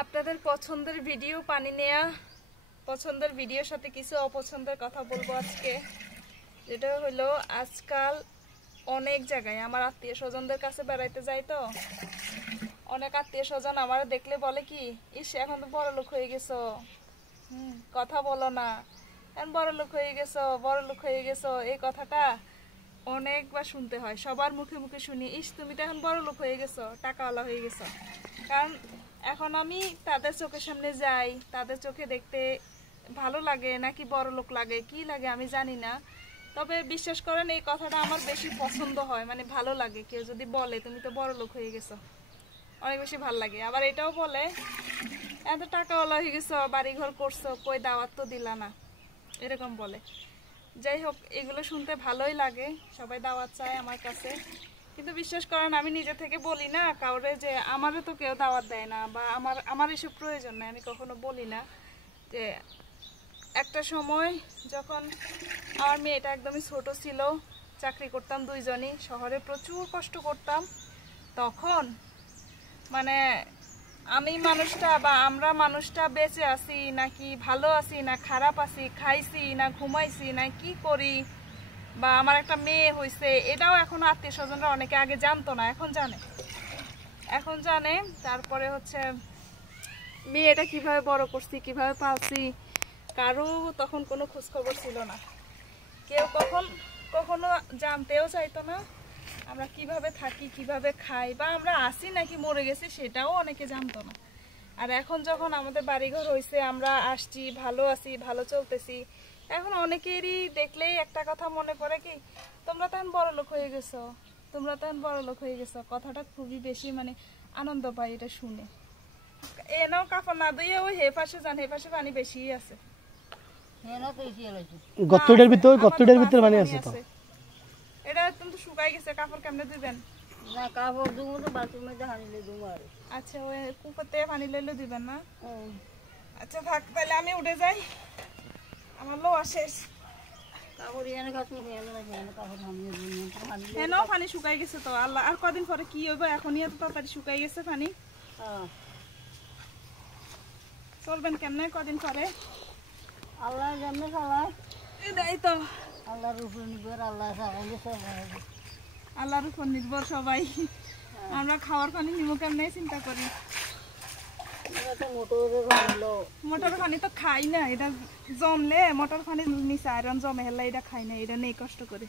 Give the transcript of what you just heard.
আপনাদের পছন্দের ভিডিও পানি নেয়া পছন্দের ভিডিওর সাথে কিছু অপছন্দের কথা বলবো আজকে। যেটা হলো আজকাল অনেক জায়গায় আমার আত্মীয় স্বজনদের কাছে বেড়াইতে যাই, তো অনেক আত্মীয় স্বজন আমার দেখলে বলে কি, ইস এখন তো বড় লোক হয়ে গেছো, কথা বলো না, এখন বড় লোক হয়ে গেছো, বড় লোক হয়ে গেছো। এই কথাটা অনেকবার শুনতে হয়, সবার মুখে মুখে শুনি, ইস তুমি তো এখন বড় লোক হয়ে গেছো, টাকাওয়ালা হয়ে গেছো। কারণ এখন আমি তাদের চোখের সামনে যাই, তাদের চোখে দেখতে ভালো লাগে নাকি বড় লোক লাগে, কি লাগে আমি জানি না। তবে বিশ্বাস করেন এই কথাটা আমার বেশি পছন্দ হয়, মানে ভালো লাগে কেউ যদি বলে তুমি তো বড় লোক হয়ে গেছো, অনেক বেশি ভালো লাগে। আবার এটাও বলে এত টাকাওয়ালা হয়ে গেছো, বাড়িঘর করছো, কই দাওয়াত তো দিলা না, এরকম বলে। যাই হোক, এগুলো শুনতে ভালোই লাগে, সবাই দাওয়াত চায় আমার কাছে। কিন্তু বিশ্বাস করেন আমি নিজে থেকে বলি না কাউরে যে আমারও তো কেউ দাওয়াত দেয় না, বা আমার এসব প্রয়োজন নাই, আমি কখনো বলি না। যে একটা সময় যখন আমার মেয়েটা একদমই ছোট ছিল, চাকরি করতাম দুইজনই, শহরে প্রচুর কষ্ট করতাম, তখন মানে আমি মানুষটা বা আমরা মানুষটা বেঁচে আছি নাকি ভালো আছি না খারাপ আছি, খাইছি না ঘুমাইছি না কি করি, বা আমার একটা মেয়ে হয়েছে, এটাও এখন আত্মীয় স্বজনরা অনেকে আগে জানতো না, এখন জানে। তারপরে হচ্ছে মেয়েটা কিভাবে বড় করছি, কিভাবে পালছি, কারো তখন কোনো খোঁজখবর ছিল না, কেউ কখনো জানতেও চাইতো না আমরা কিভাবে থাকি, কিভাবে খাই, বা আমরা আসি নাকি মরে গেছি সেটাও অনেকে জানতো না। আর এখন যখন আমাদের বাড়িঘর হয়েছে, আমরা আসছি, ভালো আছি, ভালো চলতেছি, এখন অনেকেরই দেখলেই একটা কথা মনে পড়ে কি, তোমরা তো এখন বড় লোক হয়ে গেছো, তোমরা তো এখন বড় লোক হয়ে গেছো। কথাটা খুবই বেশি মানে আনন্দ পাই এটা শুনে। এনাও কাপড় না ধুয়ে ওই হে পাশে যান, হে পাশে পানি বেশি আছে, গর্তটার ভিতর পানি আছে তো। এটা একদম তো শুকাই গেছে, কাপড় কেমনে ধুবেন? না কাপড় ধুবো তো বাথরুমে হানিলে ধুবো। আর আচ্ছা, ওই কুকুরতে পানি লইলে দিবেন না? আচ্ছা থাক, তাহলে আমি উঠে যাই, আমার লোয়া শেষ। কাপড় এনে কাপড় কাপড় হেন পানি শুকাই গেছে তো, আল্লাহ আর কদিন পরে কি হইব, এখনই এত তাড়াতাড়ি শুকাই গেছে পানি। চলবেন কেমনে কদিন পরে? আল্লাহ জানে চালায়, এটাই তো আল্লাহর উপর নির্ভর, আল্লাহ চালাইলে সব হবে। আল্লাহর উপর নির্ভর সবাই। আমরা খাওয়ার পানি নিমো কেমনে চিন্তা করি। মোটর পানি তো খাই না, এটা জমলে মোটর পানি নিচে আয়রন জমে হেলা, এটা খাই না, এটা নেই কষ্ট করে।